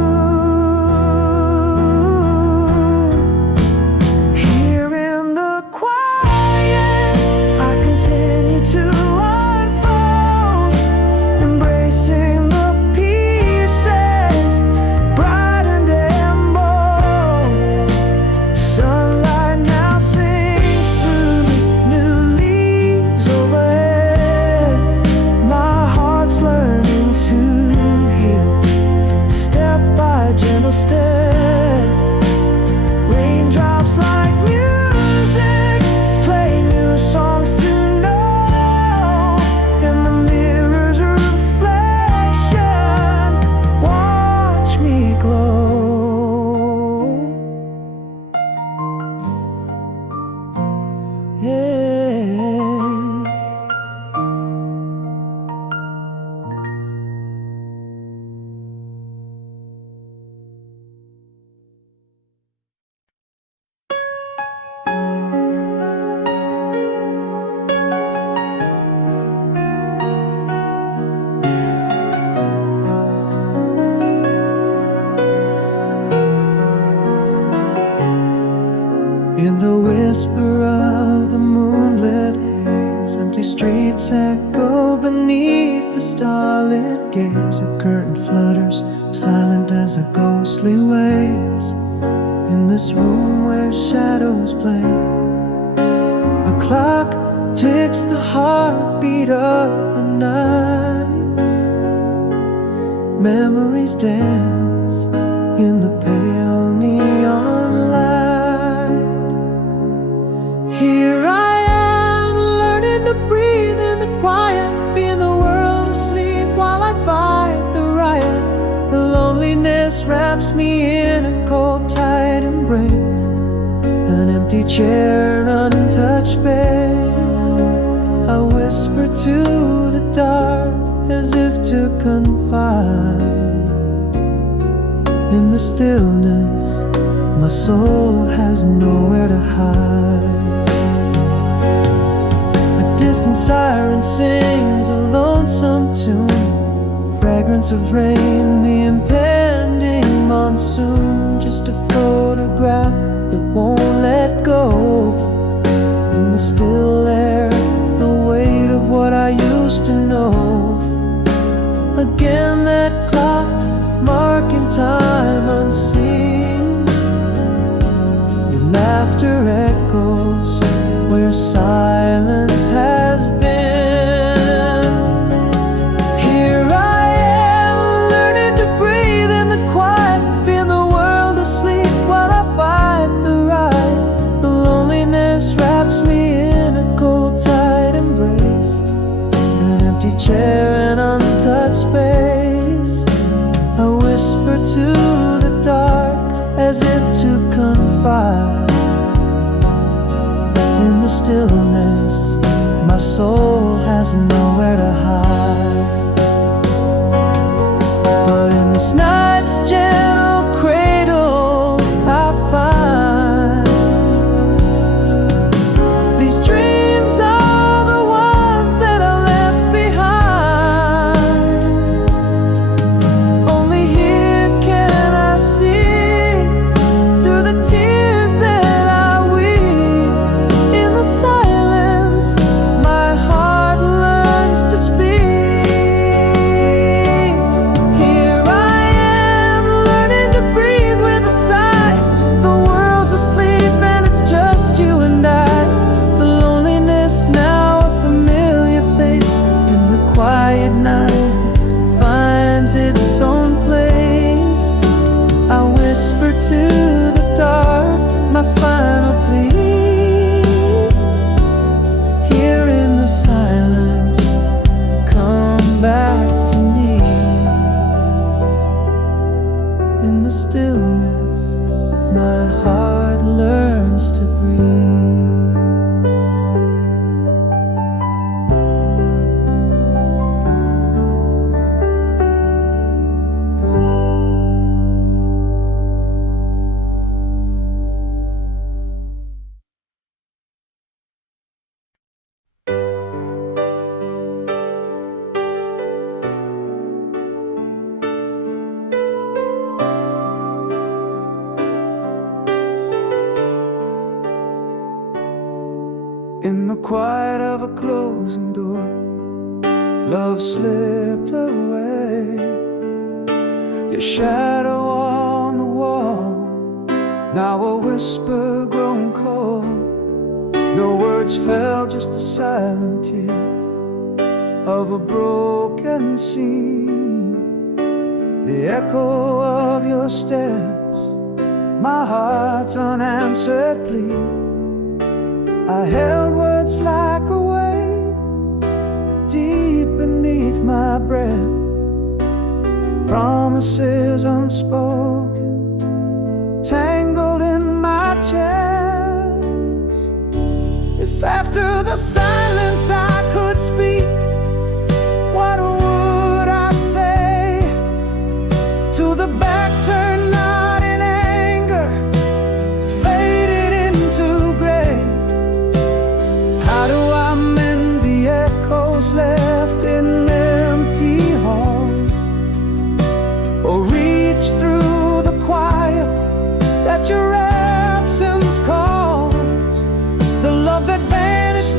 Here in the quiet, I continue to unfold, embracing the pieces, brightened and bold. Sunlight now sings through the new leaves overhead. My heart's learning to heal, step by gentle step. Raindrops like music, play new songs to know. In the mirror's reflection, watch me glow. Yeah. In the whisper of the moonlit haze, empty streets echo beneath the starlit gaze. A curtain flutters, silent as a ghostly waves. In this room where shadows play, a clock ticks the heartbeat heat of the night. Memories dance in the pale neon light. Here I am, learning to breathe in the quiet, being the world asleep while I fight the riot. The loneliness wraps me in a cold, tight embrace. An empty chair, an untouched space. I whisper to the dark as if to confide. In the stillness, my soul has nowhere to hide. A distant siren sings a lonesome tune, fragrance of rain, the impending monsoon. Just a photograph that won't let go. In the still air, the weight of what I used to know. Again that clock marking time unseen. Your laughter echoes where silence has been. Here I am, learning to breathe in the quiet, feel the world asleep while I fight the ride. The loneliness wraps me in a cold, tight embrace. An empty chair, an untouched space. I whisper to the dark as if to confide. In the stillness, my soul has nowhere to hide. But in this night's gentle cradle, I find these dreams are the ones that I left behind. Only here can I see through the tears that I weep. In the silence, my heart learns to speak. Here I am, learning to breathe with a sigh. The world's asleep and it's just you and I. The loneliness now a familiar face. In the quiet night finds its own place. I whisper to the dark my final plea. Here in the silence, come back to me. In the stillness, my heart learns to breathe. In the quiet of a closing door, love slipped away. Your shadow on the wall, now a whisper grown cold. No words fell, just a silent tear of a broken scene. The echo of your steps, my heart's unanswered plea. I held words like a weight deep beneath my breath, promises unspoken, tangled in my chest. If after the silence I could speak, what would I say to the back turned not in anger, faded into gray? How do I mend the echoes left in empty halls, or reach through the quiet that your absence calls? The love that vanished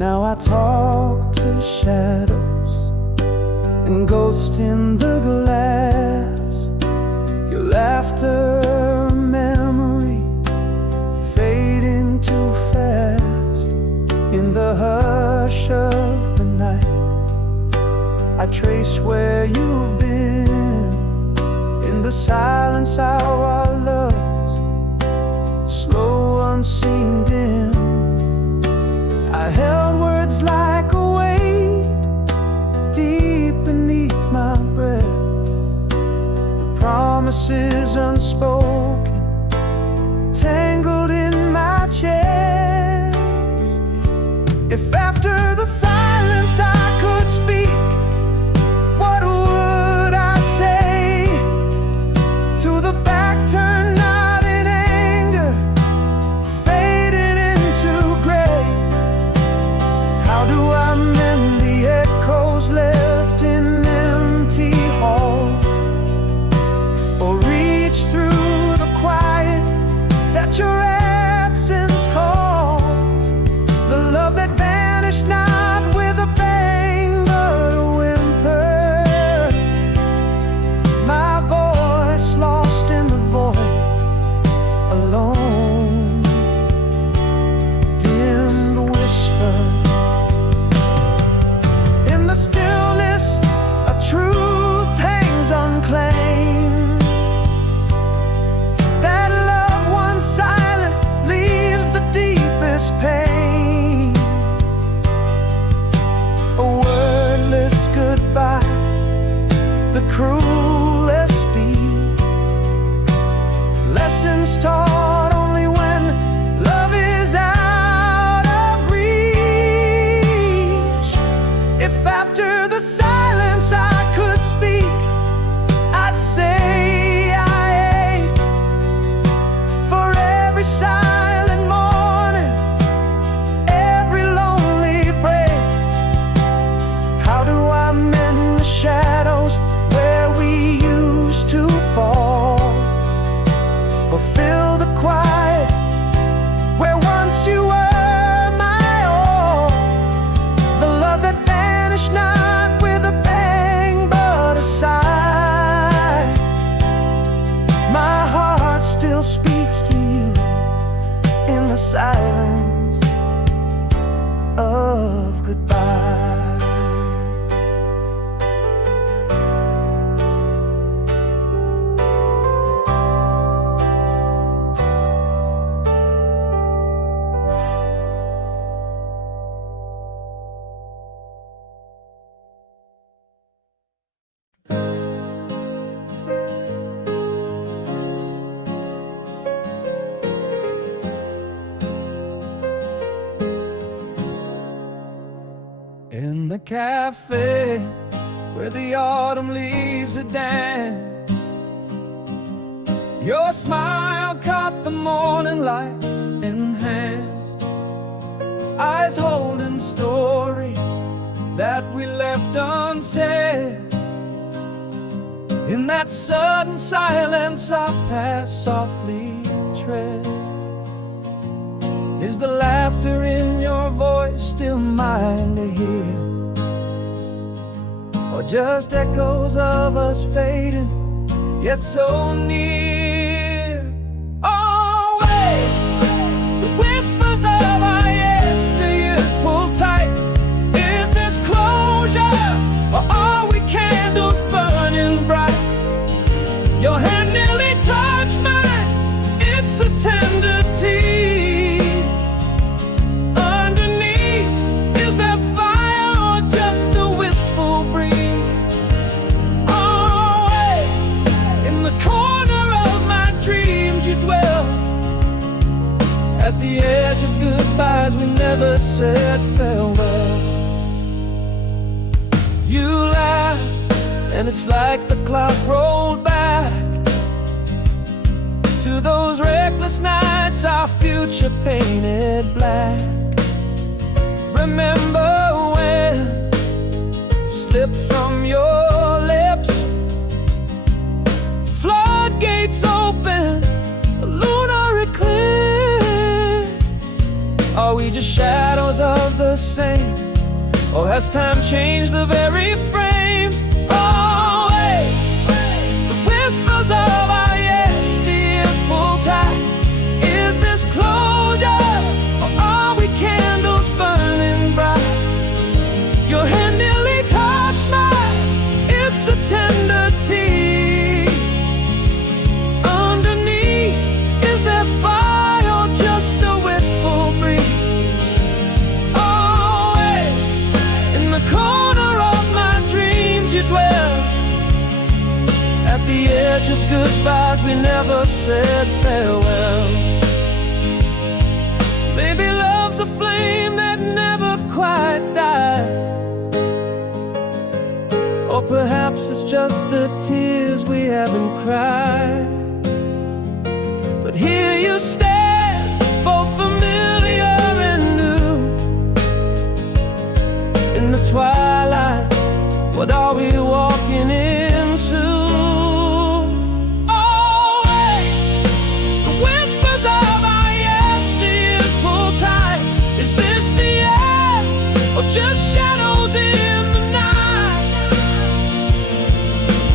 Now I talk to shadows and ghosts in the glass. Your laughter, a memory, fading too fast. In the hush of the night, I trace where you've been. In the silence, how our love's slow, unseen, dim. I held words like a weight deep beneath my breath, the promises unspoken, tangled in my chest. If after the silence I could speak, what would I say to the back turned not in anger, fading into gray? How do I mend the echoes left in empty halls, or reach through the quiet that your absence calls? The love that vanished not with a bang but a whimper, my voice lost in the void, alone, dimmed whisper. In the stillness, a truth hangs unclaimed, that love once silent leaves the deepest pain. A wordless goodbye, the cruelest speed, lessons taught only when love is out of reach. If after the silence I could speak, I'd say I ache for every silent morning, every lonely break. How do I mend the shadows where we used to fall, or fill the quiet where once you were my all? The love that vanished not with a bang but a sigh. My heart still speaks to you in the silence of goodbye. In the cafe where the autumn leaves a dance, your smile caught the morning light, enhanced. Eyes holding stories that we left unsaid. In that sudden silence our past softly tread. Is the laughter in your voice still mine to hear, or just echoes of us fading, yet so near? Always the whispers of our yesteryears pull tight. Is this closure, or are we candles burning bright? Your hand nearly touched mine, it's a tender tease. At the edge of goodbyes we never said farewell. You laughed, and it's like the clock rolled back to those reckless nights, our future painted black. Remember when slipped from your lips, floodgates open, a lunar eclipse. Are we we just shadows of the same? Or has time changed the very frame? Always the whispers of our yesteryears pull tight. Is this closure, or are we candles burning bright? Your hand nearly touched mine, it's a tender tease. Underneath, is there fire or just a wistful breeze? Always in the corner of my dreams you dwell. At the edge of goodbyes we never said farewell. Maybe love's a flame that never quite died, or perhaps it's just the tears we haven't cried. But here you stand, both familiar and new. In the twilight, what are we walking into? Always the whispers of our yesteryears pull tight. Is this the end, or just shadows in the night?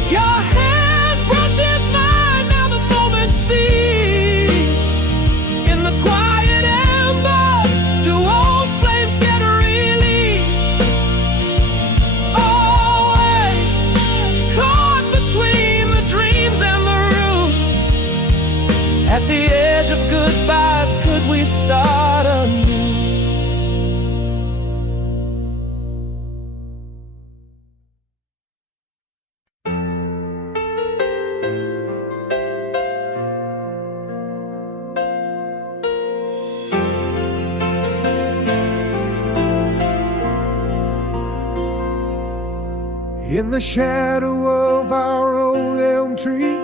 Your hand brushes mine, now the moment seized. In the quiet embers, do old flames get released? Always caught between the dreams and the roof. At the edge of goodbyes, could we start anew? In the shadow of our old elm tree,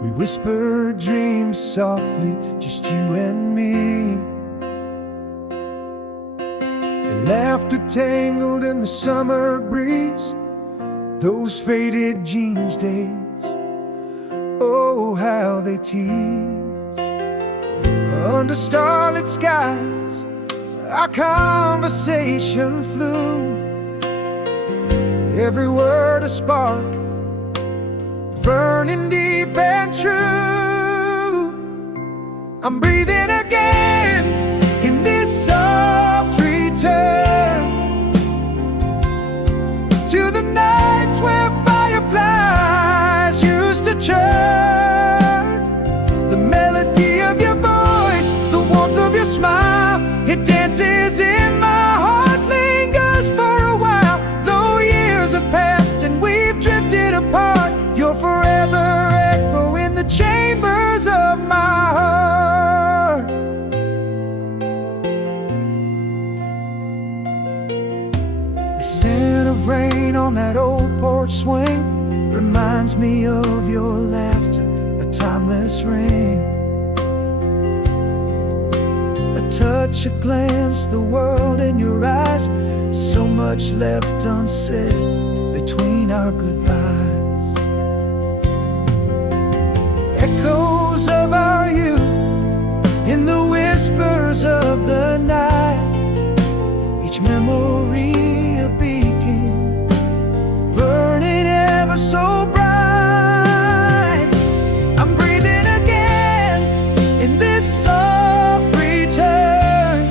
we whispered dreams softly, just you and me. The laughter tangled in the summer breeze, those faded jeans days, oh how they tease. Under starlit skies, our conversation flew, every word a spark, burning deep and true. I'm breathing again in this soft return to the nights where fireflies used to churn. The melody of your voice, the warmth of your smile, it dances in my heart, lingers for a while. Though years have passed and we've drifted apart, you're forever echo in the chambers of my heart. The scent of rain on that old porch swing reminds me of your laughter, a timeless ring. A touch, a glance, the world in your eyes, so much left unsaid between our goodbyes. Echoes of our youth in the whispers of the night, each memory a beacon, burning ever so bright. I'm breathing again in this soft return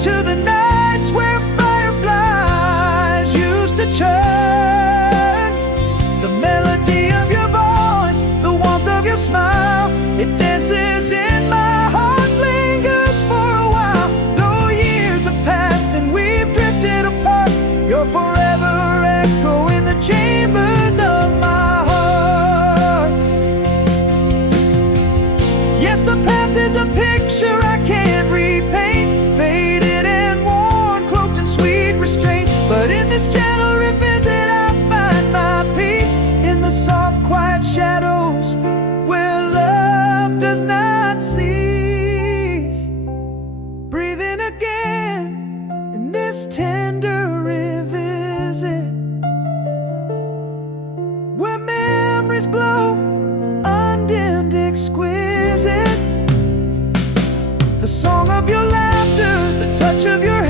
to the nights where fireflies used to churn. The melody of your voice, the warmth of your smile, it dances in my heart, lingers for a while. Though years have passed and we've drifted apart, you're forever echo in the chambers of my heart. Yes, the past is a picture I can't repaint, faded and worn, cloaked in sweet restraint. But in this gentle revisit I find my peace, in the soft quiet shadows where love does not cease. Breathing again in this tender revisit, where memories glow undimmed, exquisite. The song of your laughter, the touch of your